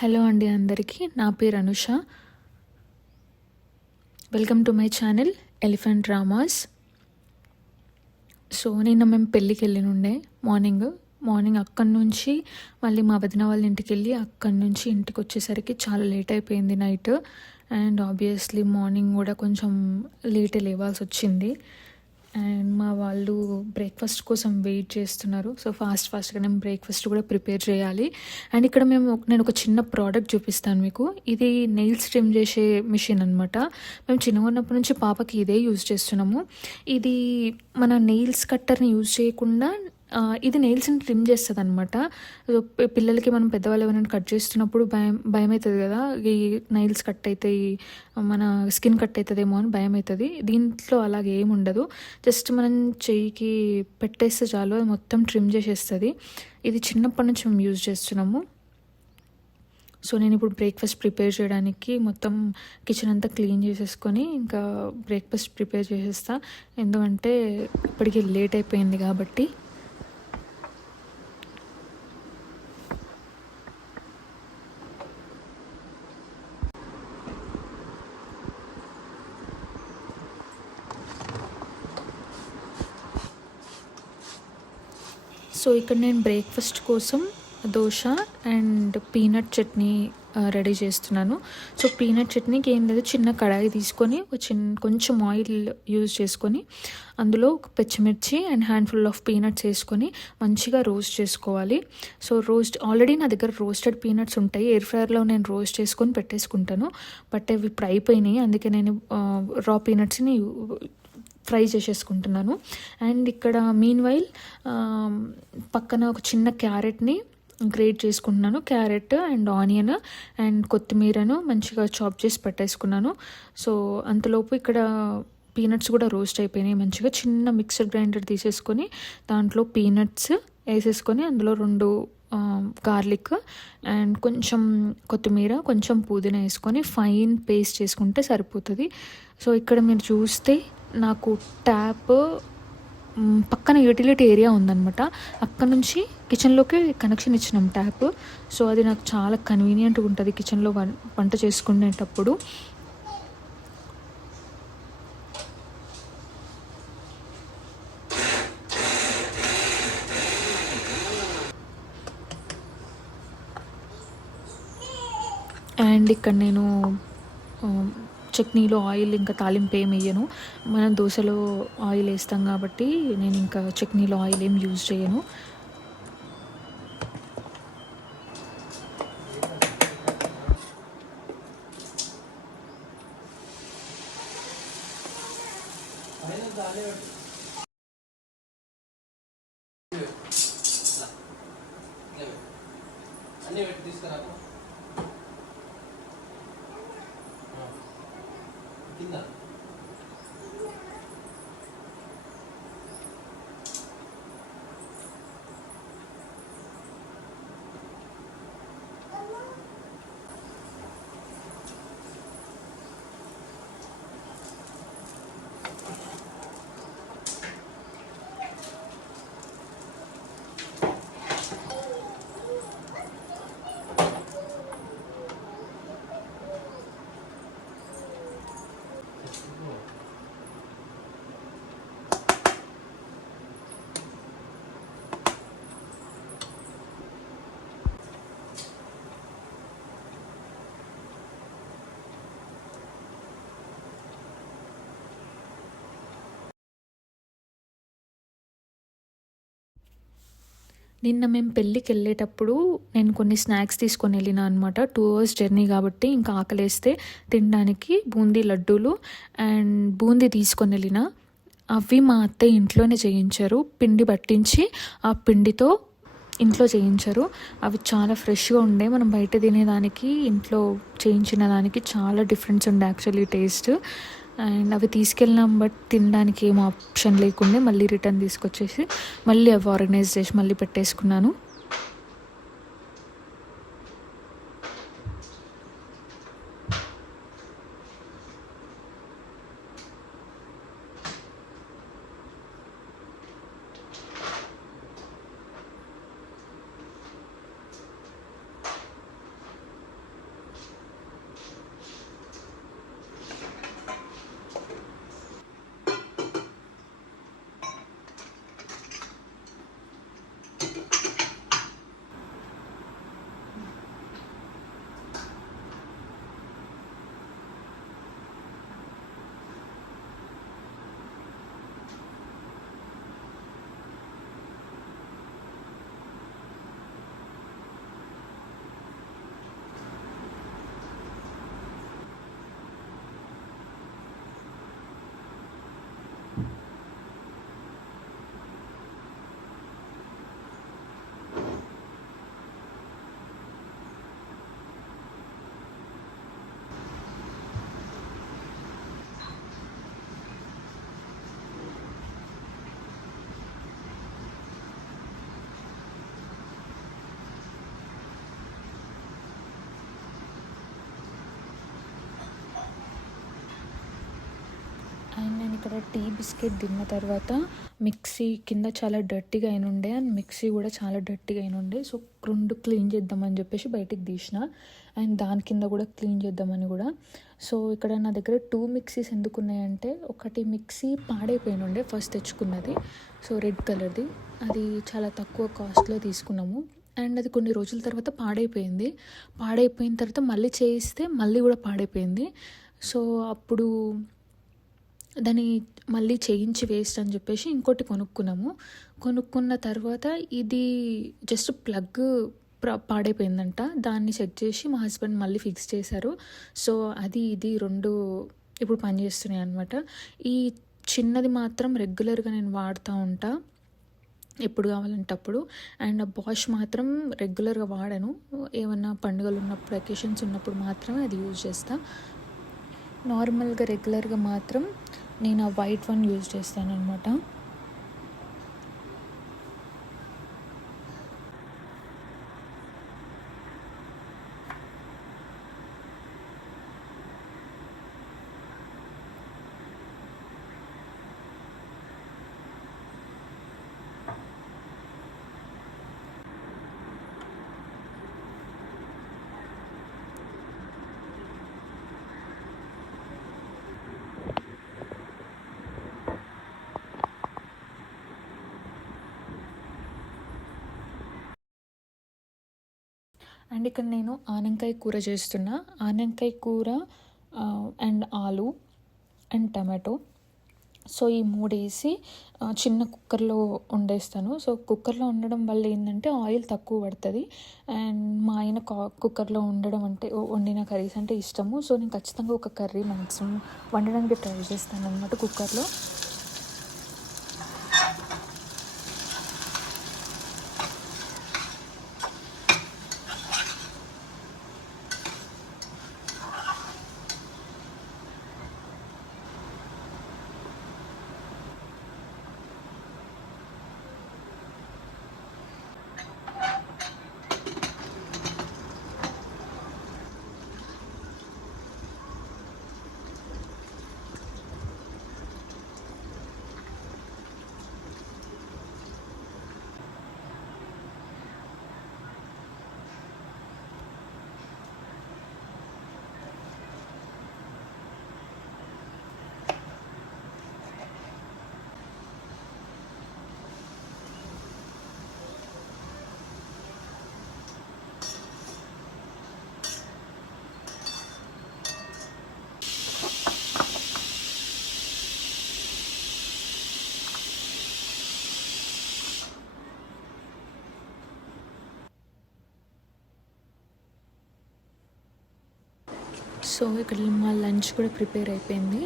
Hello అండి అందరికీ. నా పేరు Anusha. Welcome to my channel elephant dramas. So నిన్న మేము పెళ్ళికి వెళ్ళినుండే మార్నింగ్ అక్కడి నుంచి మళ్ళీ మా వదిన వాళ్ళ ఇంటికి వెళ్ళి అక్కడి నుంచి ఇంటికి వచ్చేసరికి చాలా లేట్ అయిపోయింది నైట్. అండ్ ఆబ్వియస్లీ మార్నింగ్ కూడా కొంచెం లేట్ లేవాల్సి వచ్చింది. అండ్ మా వాళ్ళు బ్రేక్ఫాస్ట్ కోసం వెయిట్ చేస్తున్నారు. సో ఫాస్ట్గా నేను బ్రేక్ఫాస్ట్ కూడా ప్రిపేర్ చేయాలి. అండ్ ఇక్కడ నేను ఒక చిన్న ప్రోడక్ట్ చూపిస్తాను మీకు. ఇది నెయిల్స్ ట్రిమ్ చేసే మిషన్ అనమాట. మేము చిన్నగా ఉన్నప్పటి నుంచి పాపకి ఇదే యూజ్ చేస్తున్నాము. ఇది మన నెయిల్స్ కట్టర్ని యూజ్ చేయకుండా ఇది నెయిల్స్ని ట్రిమ్ చేస్తుంది అనమాట. పిల్లలకి మనం పెద్దవాళ్ళు ఎవరైనా కట్ చేస్తున్నప్పుడు భయం అవుతుంది కదా, ఈ నెయిల్స్ కట్ అవుతాయి, మన స్కిన్ కట్ అవుతుందేమో అని భయం అవుతుంది. దీంట్లో అలాగే ఏమి ఉండదు. జస్ట్ మనం చెయ్యికి పెట్టేస్తే చాలు, అది మొత్తం ట్రిమ్ చేసేస్తుంది. ఇది చిన్నప్పటి నుంచి మేము యూజ్ చేస్తున్నాము. సో నేను ఇప్పుడు బ్రేక్ఫాస్ట్ ప్రిపేర్ చేయడానికి మొత్తం కిచెన్ అంతా క్లీన్ చేసేసుకొని ఇంకా బ్రేక్ఫాస్ట్ ప్రిపేర్ చేసేస్తా. ఎందుకంటే ఇప్పటికీ లేట్ అయిపోయింది కాబట్టి. సో ఇక్కడ నేను బ్రేక్ఫాస్ట్ కోసం dosa and peanut chutney ready చేస్తున్నాను. సో పీనట్ చట్నీకి ఏం లేదు, చిన్న కడాయి తీసుకొని కొంచెం ఆయిల్ యూజ్ చేసుకొని అందులో ఒక పచ్చిమిర్చి అండ్ హ్యాండ్ఫుల్ ఆఫ్ పీనట్స్ వేసుకొని మంచిగా రోస్ట్ చేసుకోవాలి. సో ఆల్రెడీ నా దగ్గర రోస్టెడ్ పీనట్స్ ఉంటాయి. ఎయిర్ ఫ్రైయర్లో నేను రోస్ట్ చేసుకొని పెట్టేసుకుంటాను. బట్ అవి ఇప్పుడు అయిపోయినాయి, అందుకే నేను రా పీనట్స్ని ఫ్రై చేసేసుకుంటున్నాను. అండ్ ఇక్కడ మీన్వైల్ పక్కన ఒక చిన్న క్యారెట్ని గ్రేట్ చేసుకుంటున్నాను. క్యారెట్ అండ్ ఆనియన్ అండ్ కొత్తిమీరను మంచిగా చాప్ చేసి పెట్టేసుకున్నాను. సో అంతలోపు ఇక్కడ పీనట్స్ కూడా రోస్ట్ అయిపోయినాయి. మంచిగా చిన్న మిక్సర్ గ్రైండర్ తీసేసుకొని దాంట్లో పీనట్స్ వేసేసుకొని అందులో 2 గార్లిక్ అండ్ కొంచెం కొత్తిమీర, కొంచెం పుదీనా వేసుకొని ఫైన్ పేస్ట్ చేసుకుంటే సరిపోతుంది. సో ఇక్కడ మీరు చూస్తే నాకు ట్యాప్ పక్కన యూటిలిటీ ఏరియా ఉందన్నమాట. అక్కడ నుంచి కిచెన్లోకి కనెక్షన్ ఇచ్చినాం ట్యాప్. సో అది నాకు చాలా కన్వీనియంట్గా ఉంటుంది కిచెన్లో వంట చేసుకునేటప్పుడు. అండ్ ఇక్కడ నేను చట్నీలో ఆయిల్ ఇంకా తాలింపు ఏమి వేయను. మనం దోశలో ఆయిల్ వేస్తాం కాబట్టి నేను ఇంకా చట్నీలో ఆయిల్ ఏం యూజ్ చేయను. నిన్న మేము పెళ్ళికి వెళ్ళేటప్పుడు నేను కొన్ని స్నాక్స్ తీసుకొని వెళ్ళిన అనమాట. 2 hours జర్నీ కాబట్టి ఇంకా ఆకలేస్తే తినడానికి బూందీ లడ్డూలు అండ్ బూందీ తీసుకొని వెళ్ళిన. అవి మా అత్తయ్య ఇంట్లోనే చేయించారు. పిండి పట్టించి ఆ పిండితో ఇంట్లో చేయించారు. అవి చాలా ఫ్రెష్గా ఉండే. మనం బయట తినేదానికి ఇంట్లో చేయించిన దానికి చాలా డిఫరెన్స్ ఉండే యాక్చువల్లీ టేస్ట్. అండ్ అవి తీసుకెళ్ళినాం, బట్ తినడానికి ఏం ఆప్షన్ లేకుండే మళ్ళీ రిటర్న్ తీసుకొచ్చేసి మళ్ళీ అవి ఆర్గనైజ్ చేసి మళ్ళీ పెట్టేసుకున్నాను. ఇక్కడ టీ బిస్కెట్ తిన్న తర్వాత మిక్సీ కింద చాలా డర్టీగా అయినుండే అండ్ మిక్సీ కూడా చాలా డర్టీగా అయినుండే. సో 2 క్లీన్ చేద్దామని చెప్పేసి బయటికి తీసిన అండ్ దాని కింద కూడా క్లీన్ చేద్దామని కూడా. సో ఇక్కడ నా దగ్గర 2 మిక్సీస్ ఎందుకు ఉన్నాయంటే, ఒకటి మిక్సీ పాడైపోయిన ఉండే ఫస్ట్ తెచ్చుకున్నది. సో రెడ్ కలర్ది, అది చాలా తక్కువ కాస్ట్లో తీసుకున్నాము అండ్ అది కొన్ని రోజుల తర్వాత పాడైపోయిన తర్వాత మళ్ళీ చేయిస్తే మళ్ళీ కూడా పాడైపోయింది. సో అప్పుడు దాన్ని మళ్ళీ చేయించి వేస్ట్ అని చెప్పేసి ఇంకోటి కొనుక్కున్న తర్వాత ఇది జస్ట్ ప్లగ్ పాడైపోయిందంట. దాన్ని చెక్ చేసి మా హస్బెండ్ మళ్ళీ ఫిక్స్ చేశారు. సో అది ఇది 2 ఇప్పుడు పనిచేస్తున్నాయి అనమాట. ఈ చిన్నది మాత్రం రెగ్యులర్గా నేను వాడుతూ ఉంటా, ఎప్పుడు కావాలంటే అప్పుడు. అండ్ బాష్ మాత్రం రెగ్యులర్గా వాడను, ఏమన్నా పండుగలు ఉన్నప్పుడు, అకేషన్స్ ఉన్నప్పుడు మాత్రమే అది యూజ్ చేస్తా. నార్మల్గా రెగ్యులర్గా మాత్రం నేను ఆ వైట్ వన్ యూజ్ చేస్తాను అనమాట. అండ్ ఇక్కడ నేను ఆనపకాయ కూర చేస్తున్నా. ఆనపకాయ కూర అండ్ ఆలు అండ్ టమాటో. సో ఈ 3 వేసి చిన్న కుక్కర్లో వండేస్తాను. సో కుక్కర్లో వండడం వల్ల ఏంటంటే ఆయిల్ తక్కువ పడుతుంది అండ్ మా ఆయన కుక్కర్లో వండిన కర్రీస్ అంటే ఇష్టము. సో నేను ఖచ్చితంగా ఒక కర్రీ మ్యాక్సిమం వండడానికి ట్రై చేస్తాను అనమాట కుక్కర్లో. సో ఇక్కడ మా లంచ్ కూడా ప్రిపేర్ అయిపోయింది.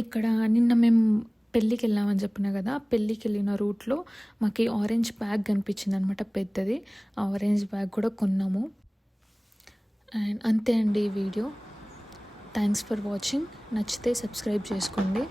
ఇక్కడ నిన్న మేము పెళ్ళికి వెళ్ళామని చెప్పినా కదా, పెళ్ళికి వెళ్ళిన రూట్లో మాకు ఆరెంజ్ బ్యాగ్ కనిపించింది అనమాట, పెద్దది. ఆ ఆరెంజ్ బ్యాగ్ కూడా కొన్నాము. అండ్ అంతే అండి ఈ వీడియో. Thanks for watching. నచ్చితే సబ్స్క్రైబ్ చేసుకోండి.